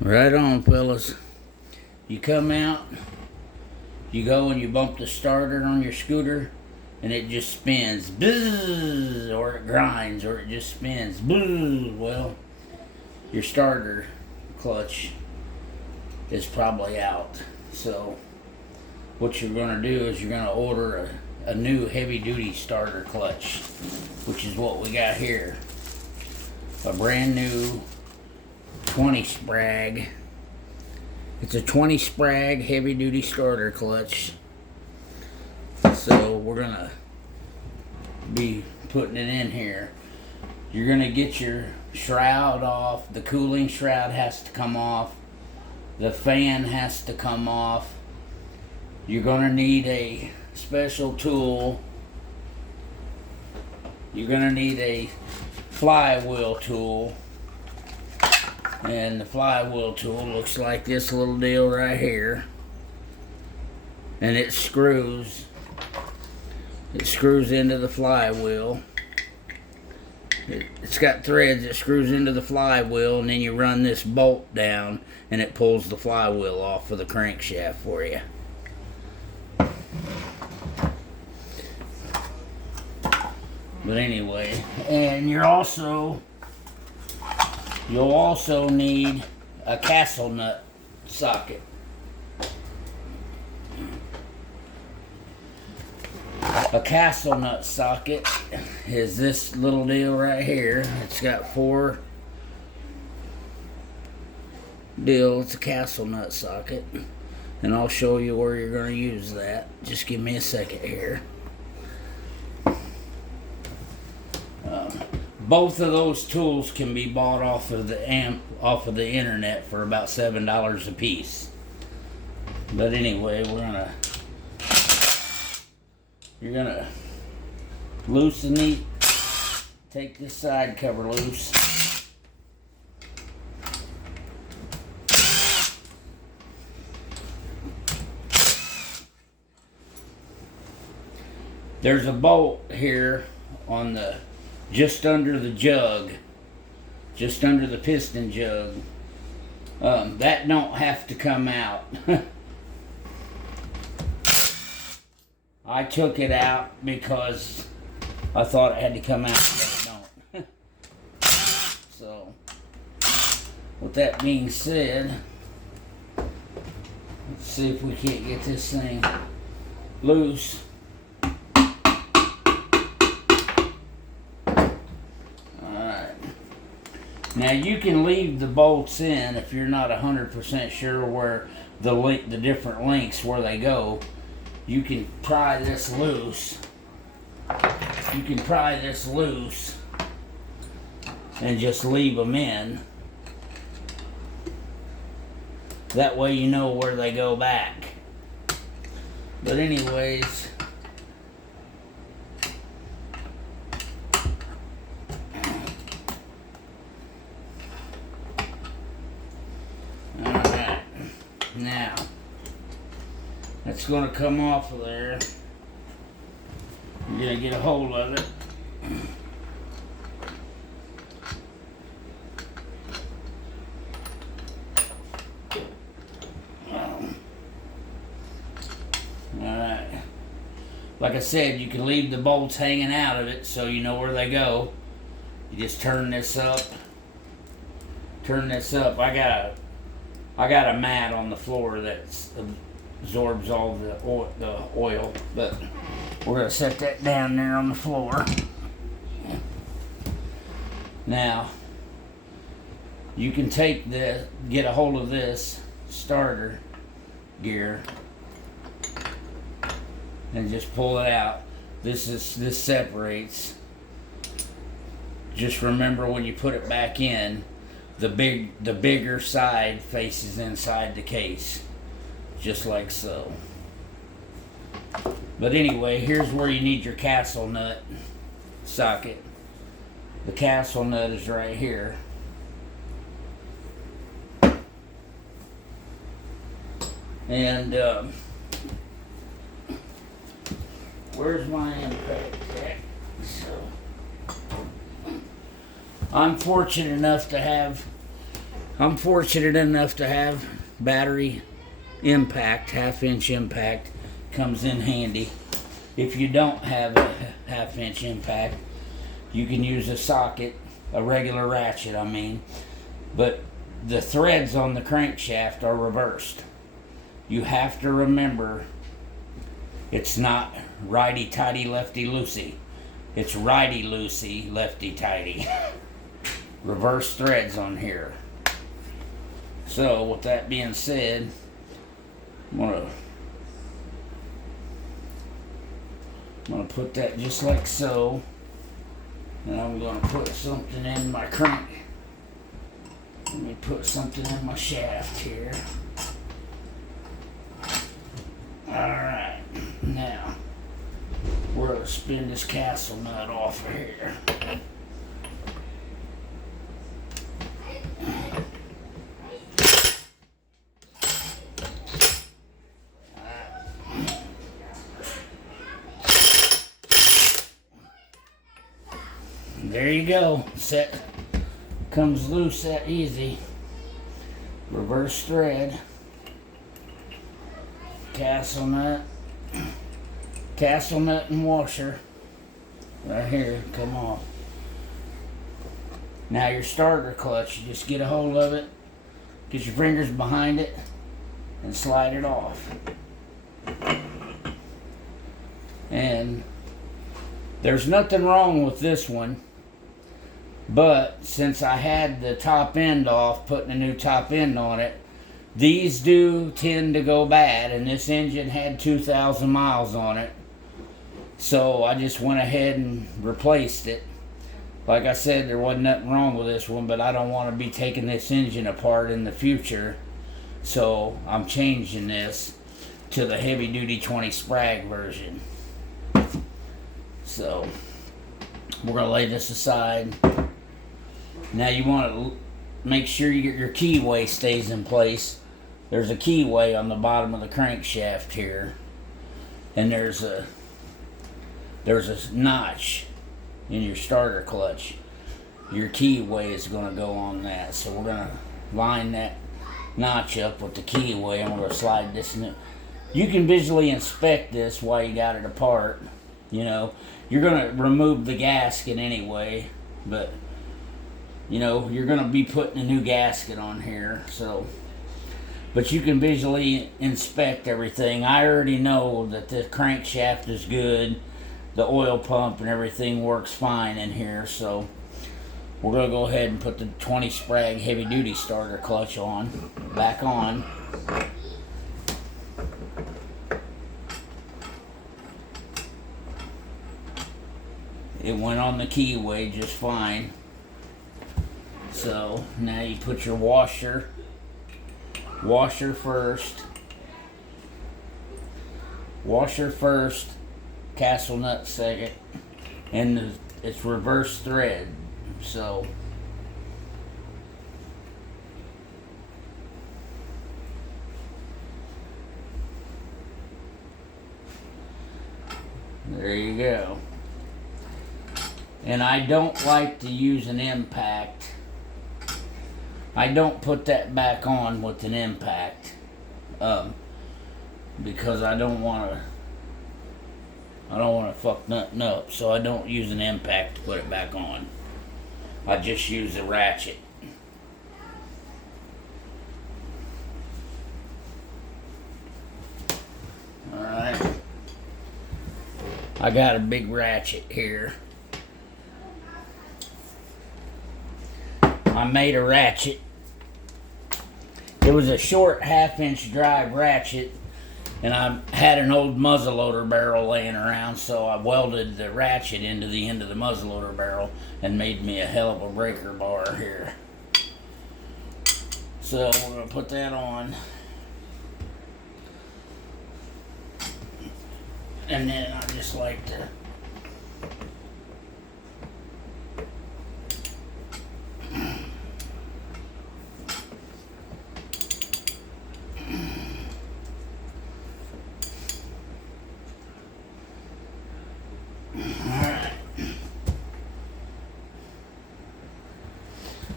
Right on, fellas. You come out, you go and you bump the starter on your scooter, and it just spins, bzzz, or it grinds, or it just spins, bzzz. Well, your starter clutch is probably out. So, what you're going to do is you're going to order a new heavy-duty starter clutch, which is what we got here. A brand new 20 sprag. It's a 20 sprag heavy duty starter clutch. So we're gonna be putting it in here. You're gonna get your shroud off. The cooling shroud has to come off. The fan has to come off. You're gonna need a special tool. You're gonna need a flywheel tool. And the flywheel tool looks like this little deal right here. And it screws into the flywheel. It's got threads that screws into the flywheel, and then you run this bolt down and it pulls the flywheel off of the crankshaft for you. But anyway, and you'll also need a castle nut socket. A castle nut socket is this little deal right here. It's got 4 deals. It's a castle nut socket. And I'll show you where you're going to use that. Just give me a second here. Both of those tools can be bought off of the internet for about $7 a piece. But anyway, you're gonna loosen these. Take this side cover loose. There's a bolt here on the just under the jug, just under the piston jug. That don't have to come out. I took it out because I thought it had to come out, but it don't. So, with that being said, let's see if we can't get this thing loose. Now you can leave the bolts in if you're not 100% sure where the different links where they go. You can pry this loose. You can pry this loose and just leave them in. That way you know where they go back. But anyways, now, that's going to come off of there. You're going to get a hold of it. Alright. Like I said, you can leave the bolts hanging out of it so you know where they go. You just turn this up. Turn this up. I got a mat on the floor that absorbs all the oil, but we're going to set that down there on the floor. Now, you can get a hold of this starter gear and just pull it out. This separates. Just remember when you put it back in, the bigger side faces inside the case, just like so. But anyway, here's where you need your castle nut socket. The castle nut is right here. And where's my impact at? So I'm fortunate enough to have I'm fortunate enough to have battery impact, 1/2 inch impact, comes in handy. If you don't have a 1/2 inch impact, you can use a socket, a regular ratchet I mean, but the threads on the crankshaft are reversed. You have to remember, it's not righty-tighty, lefty-loosey. It's righty-loosey, lefty-tighty. Reverse threads on here. So, with that being said, I'm gonna put that just like so. And I'm gonna put something in my crank. Let me put something in my shaft here. Alright, now we're going to spin this castle nut off of here. There you go. Set comes loose that easy. Reverse thread. Castle nut and washer right here, come off. Now your starter clutch, you just get a hold of it, get your fingers behind it, and slide it off. And there's nothing wrong with this one, but since I had the top end off, putting a new top end on it, these do tend to go bad, and this engine had 2,000 miles on it. So I just went ahead and replaced it. Like I said, there wasn't nothing wrong with this one, but I don't want to be taking this engine apart in the future. So I'm changing this to the heavy duty 20 sprag version. So we're going to lay this aside. Now you want to make sure your keyway stays in place. There's a keyway on the bottom of the crankshaft here, and there's a notch in your starter clutch. Your keyway is going to go on that, so we're going to line that notch up with the keyway, and we're going to slide this in. You can visually inspect this while you got it apart. You know, you're going to remove the gasket anyway, but you know, you're going to be putting a new gasket on here, so. But you can visually inspect everything. I already know that the crankshaft is good. The oil pump and everything works fine in here, so we're going to go ahead and put the 20 sprag heavy duty starter clutch on, back on. It went on the keyway just fine. So now you put your washer first, castle nut second, and it's reverse thread. So there you go. And I don't like to use an impact. I don't put that back on with an impact because I don't want to fuck nothing up. So I don't use an impact to put it back on. I just use a ratchet. All right. I got a big ratchet here. I made a ratchet. It was a short 1/2 inch drive ratchet, and I had an old muzzleloader barrel laying around, so I welded the ratchet into the end of the muzzleloader barrel and made me a hell of a breaker bar here. So we're going to put that on. And then I just like to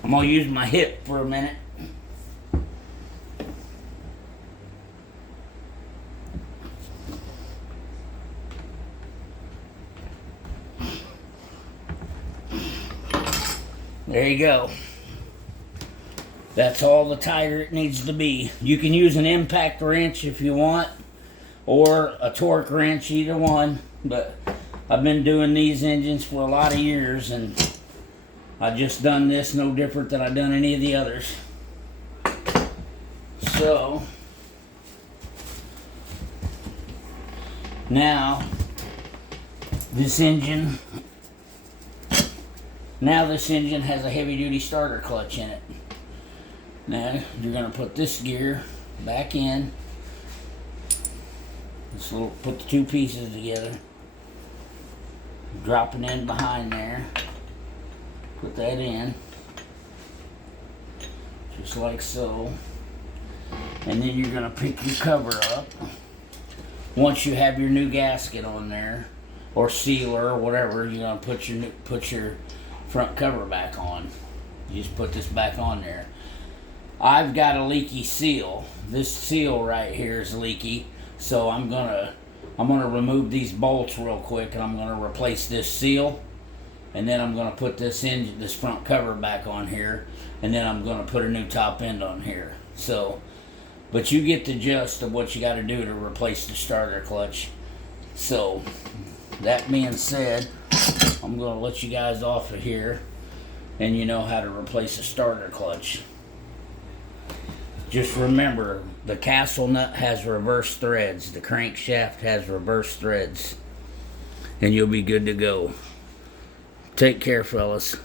I'm going to use my hip for a minute. There you go. That's all the tighter it needs to be. You can use an impact wrench if you want, or a torque wrench, either one. But I've been doing these engines for a lot of years, and I just done this no different than I've done any of the others. So now this engine has a heavy duty starter clutch in it. Now you're going to put this gear back in. Put the two pieces together. Drop it in behind there. Put that in. Just like so. And then you're going to pick your cover up. Once you have your new gasket on there, or sealer or whatever, you're going to put your front cover back on. You just put this back on there. I've got a leaky seal. This seal right here is leaky, so I'm gonna remove these bolts real quick, and I'm gonna replace this seal, and then I'm gonna put this front cover back on here, and then I'm gonna put a new top end on here. So, but you get the gist of what you got to do to replace the starter clutch. So, that being said, I'm gonna let you guys off of here, and you know how to replace a starter clutch. Just remember, the castle nut has reverse threads. The crankshaft has reverse threads. And you'll be good to go. Take care, fellas.